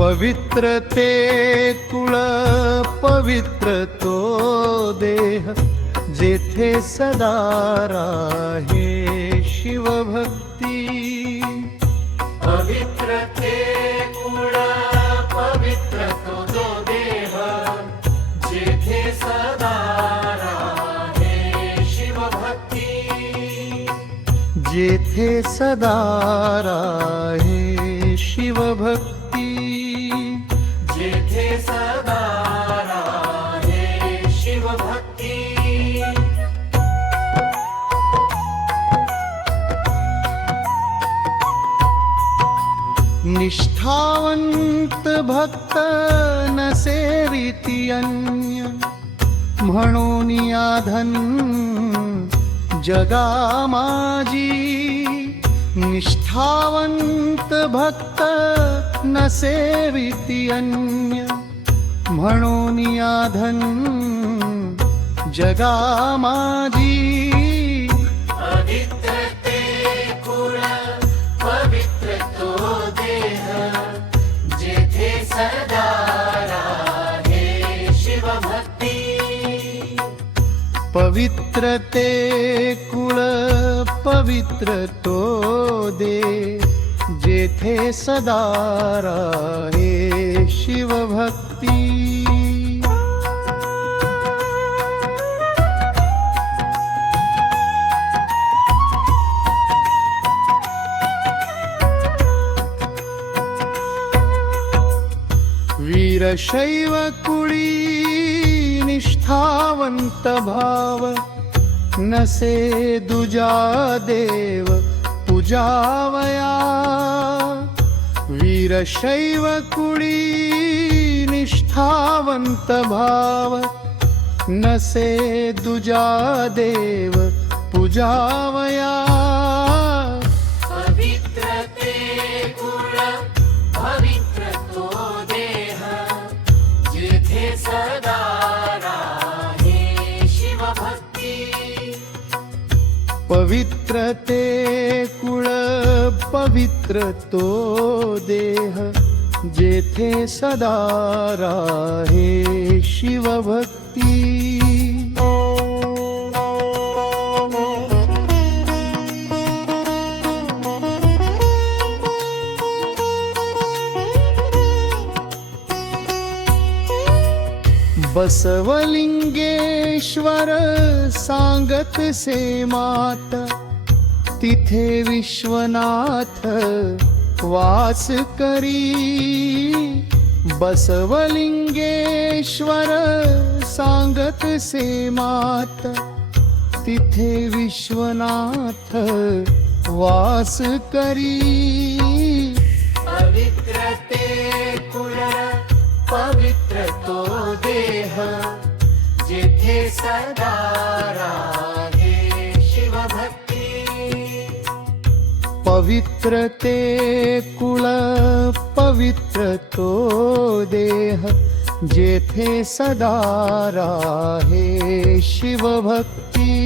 पवित्र ते कुळ पवित्र तो देह, जेथे सदा राहे शिवभक्ती। पवित्र ते कुळ पवित्र तो देह, जेथे सदा राहे शिवभक्ती। जेथे सदा राहे शिवभक्ती। जेथे सदा राहे शिवभक्ती। निष्ठावंत भक्त न सेविती अन्य, म्हणून याधन जगा माझी। निष्ठावंत भक्त न सेविती अन्य, म्हणून याधन जगा माझी। पवित्र ते कुळ पवित्र तो देह, जेथे सदा राहे शिवभक्ती। पवित्र ते कुळ पवित्र तो दे, जेथे सदा राहे शिवभक्ती। वीरशैव कुळी निष्ठावंत भाव, नसे दुजा देव पूजावया। वीरशैव कुळी निष्ठावंत भाव, नसे दुजा देव पूजावया। पवित्र ते कुळ पवित्र तो देह, जेथे सदा राहे शिवभक्ती। पवित्र ते कुळ पवित्र तो देह, जेथे सदा राहे शिवभक्ती। बसवलिंगेश्वर सांगत से मात, तिथे विश्वनाथ वास करी। बसवलिंगेश्वर सांगत से मात, तिथे विश्वनाथ वास करी। पवित्र ते कुळ पवित्र तो देह, जेथे सदा राहे शिवभक्ती। पवित्र ते कुळ पवित्र तो देह, जेथे सदा राहे शिवभक्ती।